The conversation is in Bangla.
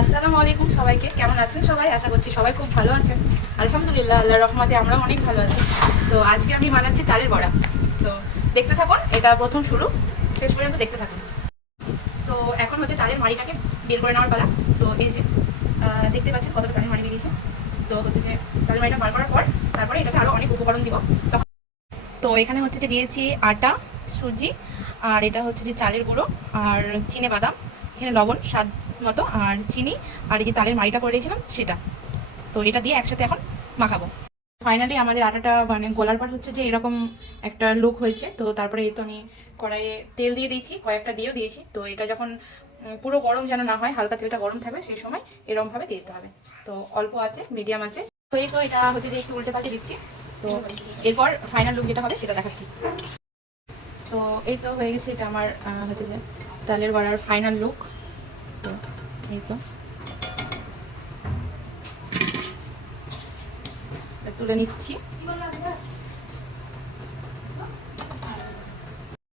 আসসালামু আলাইকুম সবাইকে, কেমন আছেন সবাই? আশা করছি সবাই খুব ভালো আছেন। আলহামদুলিল্লাহ, আল্লাহর রহমতে আমরা অনেক ভালো আছি। তো আজকে আমি বানাচ্ছি তালের বড়া। তো দেখতে থাকুন, এটা প্রথম শুরু, শেষ পর্যন্ত দেখতে থাকুন। তো এখন হচ্ছে তালের মাড়িটাকে বের করে নেওয়ার পালা। তো এই যে দেখতে পাচ্ছেন কতটা তালের মাড়ি বেরিয়েছে। তো হচ্ছে যে তালের মাড়িটা বার করার পর তারপরে এটাকে আরও অনেক উপকরণ দিব। তো এখানে হচ্ছে যে দিয়েছি আটা, সুজি, আর এটা হচ্ছে যে চালের গুঁড়ো, আর চিনে বাদাম, এখানে লবণ স্বাদ মতো, আর চিনি, আর এই যে তালের মাড়িটা করে দিয়েছিলাম সেটা। তো এটা দিয়ে একসাথে এখন মাখাবো। ফাইনালি আমাদের আটাটা মানে গোলার পর হচ্ছে যে এরকম একটা লুক হয়েছে। তো তারপরে এই তো আমি কড়াইয়ে তেল দিয়ে দিয়েছি, কয়েকটা দিয়েও দিয়েছি। তো এটা যখন পুরো গরম যেন না হয়, হালকা তেলটা গরম থাকবে, সেই সময় এরকমভাবে দিয়ে দিতে হবে। তো অল্প আছে, মিডিয়াম আছে। তো এই তো এটা হচ্ছে যে একটু উল্টে পাল্টে দিচ্ছি। তো এরপর ফাইনাল লুক যেটা হবে সেটা দেখাচ্ছি। তো এই তো হয়ে গেছে, এটা আমার হচ্ছে যে তালের বড়ার ফাইনাল লুক। তো এই তো তুলে নিচ্ছি।